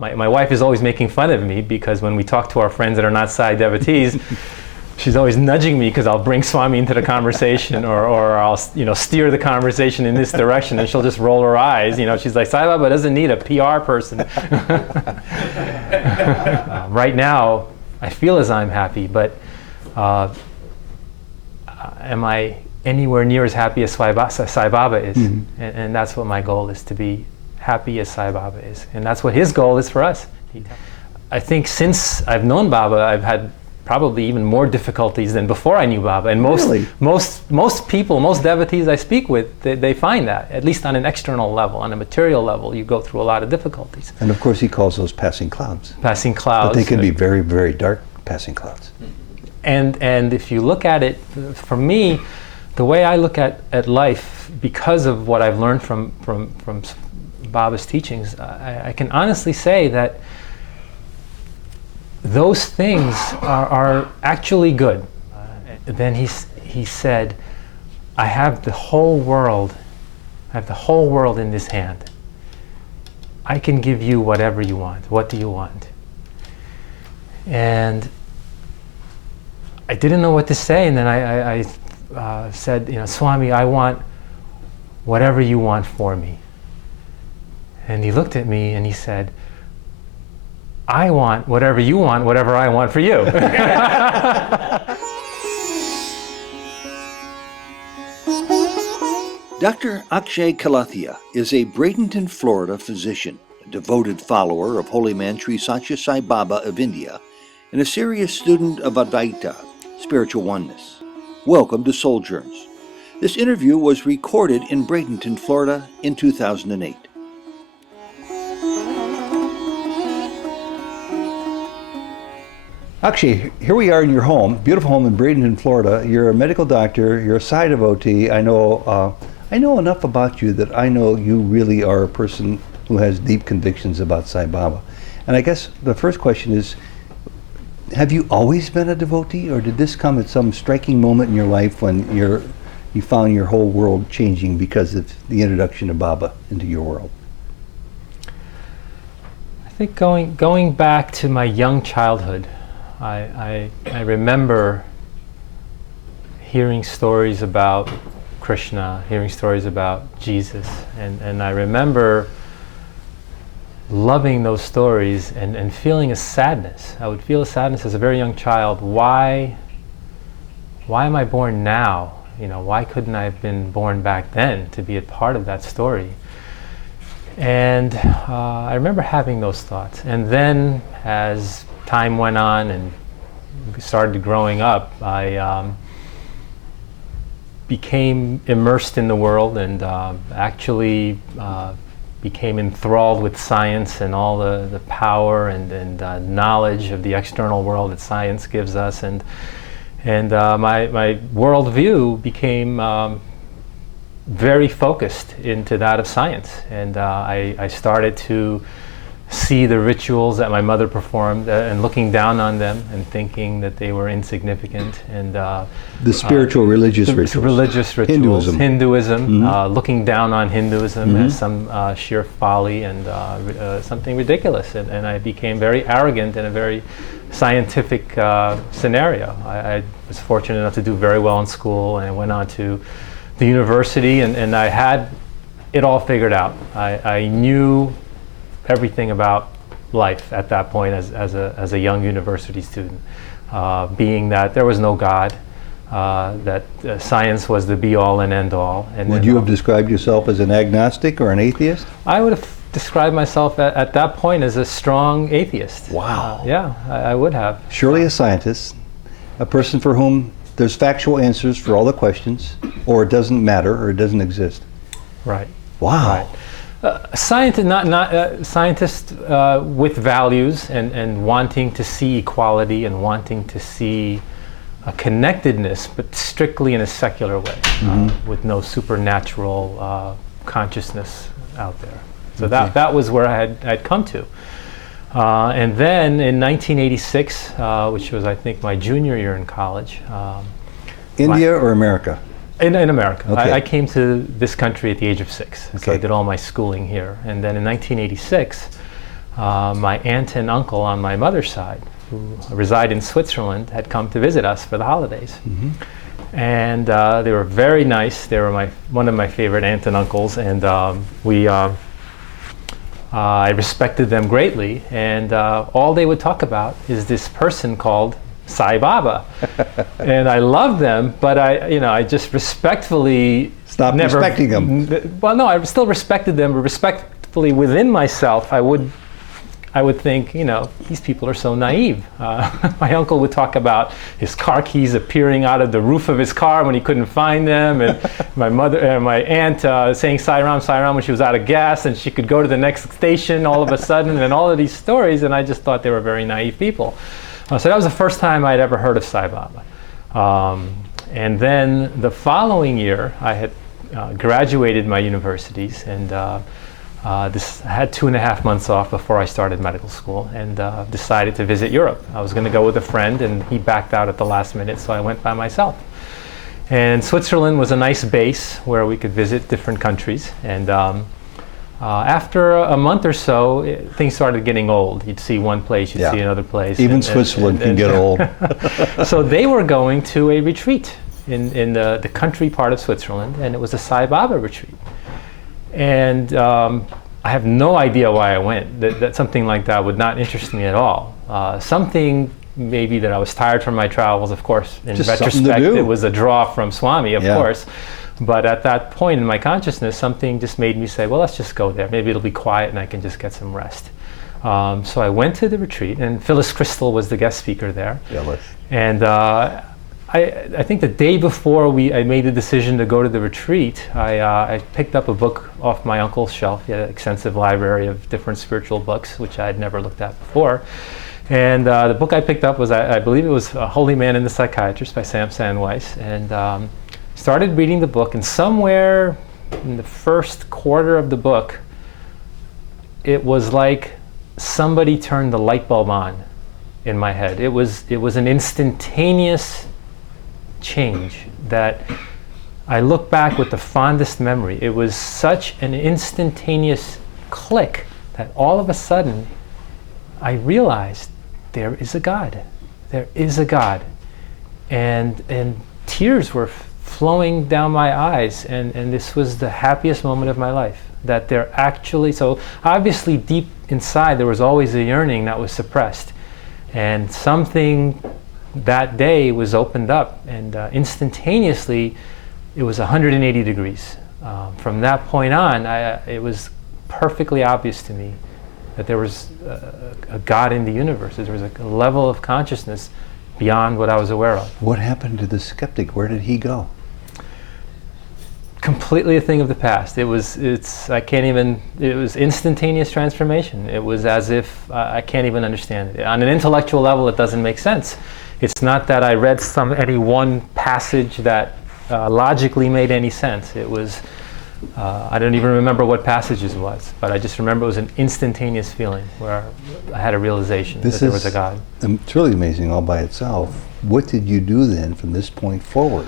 My wife is always making fun of me because when we talk to our friends that are not Sai devotees, she's always nudging me because I'll bring Swami into the conversation or I'll steer the conversation in this direction, and she'll just roll her eyes. She's like, Sai Baba doesn't need a PR person. Right now, I feel as I'm happy, but am I anywhere near as happy as Sai Baba is? Mm-hmm. And that's what my goal is, to be happy as Sai Baba is. And that's what his goal is for us. I think since I've known Baba, I've had probably even more difficulties than before I knew Baba. And most people, most devotees I speak with, they find that, at least on an external level, on a material level, you go through a lot of difficulties. And of course he calls those passing clouds. Passing clouds. But they can be very, very dark passing clouds. And if you look at it, for me, the way I look at life, because of what I've learned from Baba's teachings, I can honestly say that those things are actually good. Then he said, I have the whole world in this hand. I can give you whatever you want. What do you want? And I didn't know what to say, and then I said, Swami, I want whatever you want for me. And he looked at me and he said, I want whatever you want, whatever I want for you. Dr. Axay Kalathia is a Bradenton, Florida physician, a devoted follower of Holy Man Sri Satya Sai Baba of India, and a serious student of Advaita, spiritual oneness. Welcome to Souljourns. This interview was recorded in Bradenton, Florida in 2008. Actually, here we are in your home, beautiful home in Bradenton, Florida. You're a medical doctor, you're a Sai devotee. I know enough about you that I know you really are a person who has deep convictions about Sai Baba. And I guess the first question is, have you always been a devotee, or did this come at some striking moment in your life when you found your whole world changing because of the introduction of Baba into your world? I think going back to my young childhood, I remember hearing stories about Krishna, hearing stories about Jesus, and I remember loving those stories and feeling a sadness. I would feel a sadness as a very young child. Why am I born now? Why couldn't I have been born back then to be a part of that story? And I remember having those thoughts. And then as time went on and started growing up, I became immersed in the world and actually became enthralled with science and all the power and knowledge of the external world that science gives us. And my worldview became very focused into that of science. And I started to see the rituals that my mother performed and looking down on them and thinking that they were insignificant. And the spiritual religious rituals. Religious rituals. Hinduism. Mm-hmm. Looking down on Hinduism Mm-hmm. as some sheer folly and something ridiculous. And I became very arrogant in a very scientific scenario. I was fortunate enough to do very well in school, and I went on to the university, and I had it all figured out. I knew everything about life at that point as a young university student, being that there was no God, that science was the be-all and end-all. Would you have described yourself as an agnostic or an atheist? I would have described myself at that point as a strong atheist. Wow. Yeah, I would have. Surely a scientist, a person for whom there's factual answers for all the questions, or it doesn't matter, or it doesn't exist. Right. Wow. Right. Scientist with values and wanting to see equality and wanting to see a connectedness, but strictly in a secular way, with no supernatural consciousness out there. So that was where I'd come to. And then in 1986, which was I think my junior year in college. India or America? In America. Okay. I came to this country at the age of 6, so I did all my schooling here. And then in 1986, my aunt and uncle on my mother's side, who reside in Switzerland, had come to visit us for the holidays. And they were very nice. They were one of my favorite aunt and uncles, and I respected them greatly. And all they would talk about is this person called Sai Baba. And I loved them, but I just respectfully Stop respecting them. Well, no, I still respected them, but respectfully within myself, I would think, these people are so naive. My uncle would talk about his car keys appearing out of the roof of his car when he couldn't find them, and my aunt saying Sai Ram, Sai Ram when she was out of gas, and she could go to the next station all of a sudden, and all of these stories, and I just thought they were very naive people. So that was the first time I'd ever heard of Sai Baba. And then the following year, I had graduated my universities, and I had 2.5 months off before I started medical school, and decided to visit Europe. I was going to go with a friend, and he backed out at the last minute, so I went by myself. And Switzerland was a nice base where we could visit different countries. And after a month or so, things started getting old. You'd see one place, you'd see another place. Even Switzerland can get old. So they were going to a retreat in the country part of Switzerland, and it was a Sai Baba retreat. And I have no idea why I went. That something like that would not interest me at all. Something maybe that I was tired from my travels, of course. In retrospect, it was a draw from Swami, of course. But at that point in my consciousness, something just made me say, well, let's just go there. Maybe it'll be quiet and I can just get some rest. So I went to the retreat, and Phyllis Crystal was the guest speaker there. And I think the day before I made the decision to go to the retreat, I picked up a book off my uncle's shelf. He had an extensive library of different spiritual books, which I had never looked at before. And the book I picked up was, I believe it was A Holy Man and the Psychiatrist by Sam Sandweiss. And started reading the book, and somewhere in the first quarter of the book, it was like somebody turned the light bulb on in my head. It was an instantaneous change that I look back with the fondest memory. It was such an instantaneous click that all of a sudden I realized there is a God. There is a God. And tears were flowing down my eyes, and this was the happiest moment of my life. That there actually, so obviously deep inside there was always a yearning that was suppressed. And something that day was opened up, and instantaneously it was 180 degrees. From that point on, it was perfectly obvious to me that there was a God in the universe. There was a level of consciousness beyond what I was aware of. What happened to the skeptic? Where did he go? Completely a thing of the past. It was instantaneous transformation. It was as if I can't even understand it. On an intellectual level, it doesn't make sense. It's not that I read any one passage that logically made any sense. It was, I don't even remember what passages it was, but I just remember it was an instantaneous feeling where I had a realization that there was a God. It's really amazing all by itself. What did you do then from this point forward?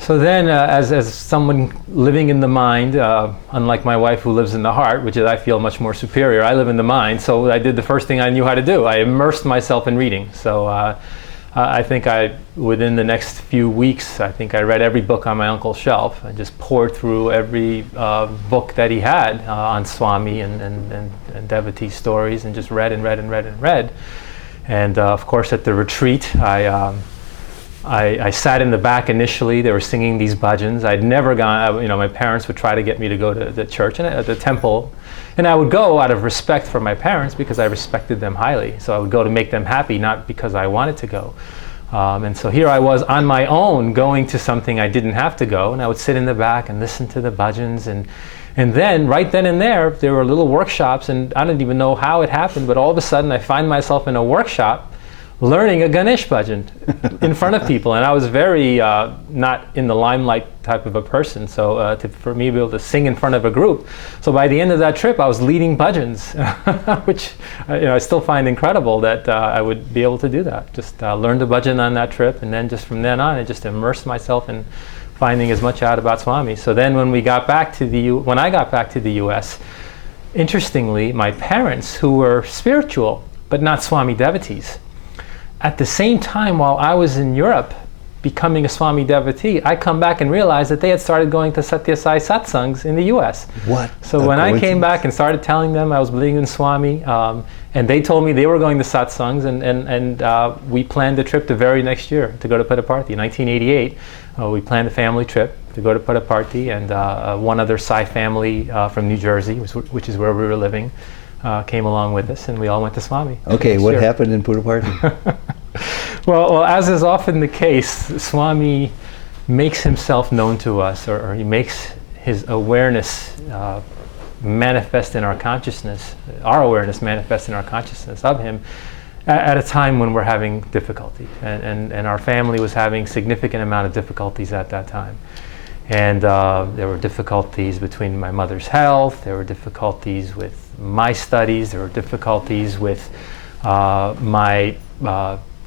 So then, as someone living in the mind, unlike my wife who lives in the heart, which is I feel much more superior, I live in the mind, so I did the first thing I knew how to do. I immersed myself in reading. So I think within the next few weeks, I think I read every book on my uncle's shelf. I just poured through every book that he had on Swami and devotee stories, and just read and read and read and read. And of course at the retreat, I sat in the back initially. They were singing these bhajans. I'd never gone, my parents would try to get me to go to the church and the temple. And I would go out of respect for my parents because I respected them highly. So I would go to make them happy, not because I wanted to go. And so here I was on my own going to something I didn't have to go. And I would sit in the back and listen to the bhajans. And then, right then and there were little workshops. And I don't even know how it happened, but all of a sudden I find myself in a workshop learning a Ganesh bhajan in front of people. And I was very not in the limelight type of a person, so for me to be able to sing in front of a group. So by the end of that trip, I was leading bhajans, which I still find incredible that I would be able to do that. Just learned the bhajan on that trip, and then just from then on, I just immersed myself in finding as much out about Swami. So then when I got back to the U.S., interestingly, my parents, who were spiritual but not Swami devotees, at the same time while I was in Europe becoming a Swami devotee, I come back and realize that they had started going to Satya Sai satsangs in the US. What? So when I came back and started telling them I was believing in Swami, and they told me they were going to satsangs, and we planned a trip the very next year to go to Puttaparthi. In 1988, we planned a family trip to go to Puttaparthi, and one other Sai family from New Jersey, which is where we were living, came along with us, and we all went to Swami. Okay, what happened in Puttaparthi? Well, as is often the case, Swami makes himself known to us, or he makes his awareness manifest in our consciousness, our awareness manifest in our consciousness of him at a time when we're having difficulty. And our family was having significant amount of difficulties at that time. And there were difficulties between my mother's health, there were difficulties with my studies, there were difficulties with my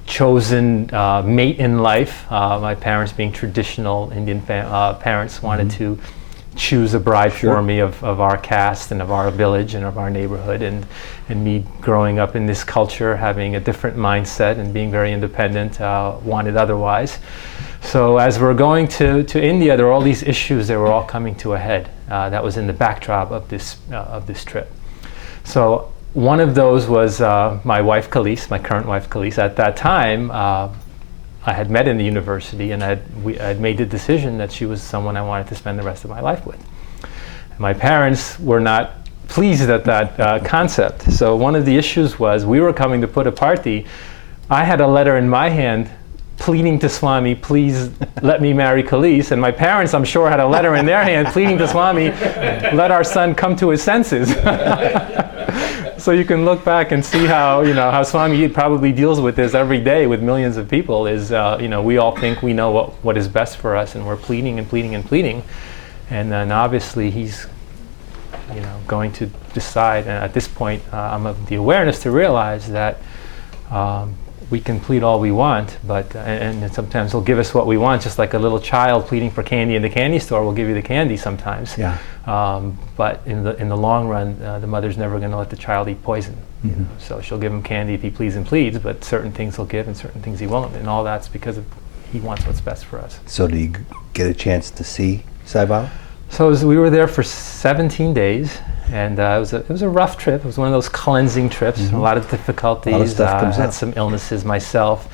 chosen mate in life. My parents, being traditional Indian parents, wanted to choose a bride for me of our caste and of our village and of our neighborhood, and me growing up in this culture, having a different mindset and being very independent, wanted otherwise. So as we're going to India, there were all these issues that were all coming to a head. That was in the backdrop of this trip. So one of those was my wife Khalees, my current wife Khalees. At that time, I had met in the university, and I had made the decision that she was someone I wanted to spend the rest of my life with. My parents were not pleased at that concept. So one of the issues was, we were coming to Puttaparthi. I had a letter in my hand pleading to Swami, please let me marry Khalees. And my parents, I'm sure, had a letter in their hand pleading to Swami, let our son come to his senses. So you can look back and see how, how Swami probably deals with this every day with millions of people. Is we all think we know what is best for us, and we're pleading and pleading and pleading, and then obviously he's going to decide. And at this point, I'm of the awareness to realize that we can plead all we want, but and sometimes he'll give us what we want, just like a little child pleading for candy in the candy store will give you the candy sometimes. Yeah. But in the long run, the mother's never going to let the child eat poison. So she'll give him candy if he pleads and pleads, but certain things he'll give and certain things he won't, and all that's because he wants what's best for us. So did you get a chance to see Sai Baba? So we were there for 17 days. And it was a rough trip. It was one of those cleansing trips. A lot of difficulties. A lot of stuff comes had up. Some illnesses myself,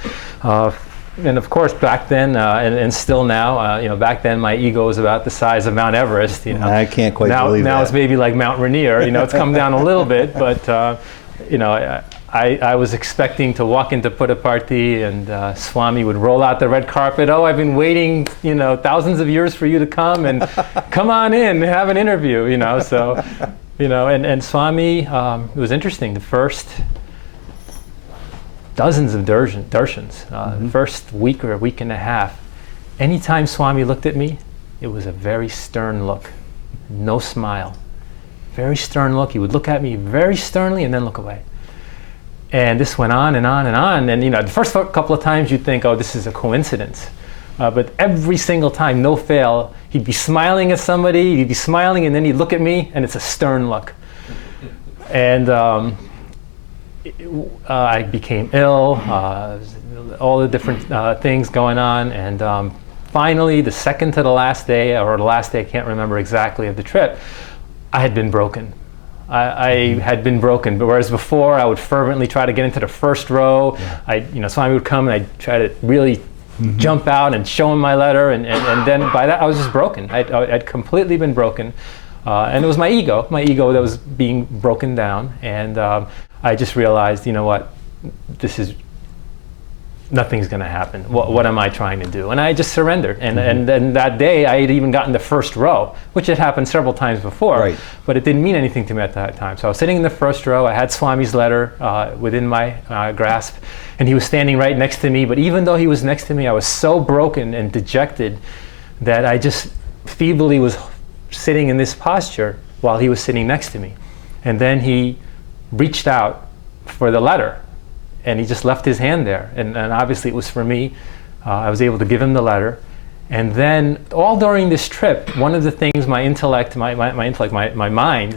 and of course back then, and still now, back then my ego was about the size of Mount Everest. I can't quite believe that. Now it's maybe like Mount Rainier. It's come down a little bit, but I was expecting to walk into Puttaparthi, and Swami would roll out the red carpet. Oh, I've been waiting, thousands of years for you to come, and come on in, have an interview, So, and Swami, it was interesting. The first dozens of darshans, the first week or a week and a half, anytime Swami looked at me, it was a very stern look, no smile. Very stern look. He would look at me very sternly and then look away. And this went on and on and on. And the first couple of times you'd think, oh, this is a coincidence. But every single time, no fail, he'd be smiling at somebody, he'd be smiling, and then he'd look at me, and it's a stern look. And I became ill, all the different things going on. And finally, the second to the last day, or the last day, I can't remember exactly, of the trip, I had been broken. I had been broken, but whereas before I would fervently try to get into the first row, Swami would come and I'd try to really jump out and show him my letter, and then by that I was just broken. I'd completely been broken, and it was my ego that was being broken down, and I just realized, nothing's going to happen. What am I trying to do? And I just surrendered. And then that day, I had even gotten the first row, which had happened several times before. Right. But it didn't mean anything to me at that time. So I was sitting in the first row. I had Swami's letter within my grasp, and he was standing right next to me. But even though he was next to me, I was so broken and dejected that I just feebly was sitting in this posture while he was sitting next to me. And then he reached out for the letter. And he just left his hand there, and obviously it was for me. I was able to give him the letter, and then all during this trip, one of the things my mind,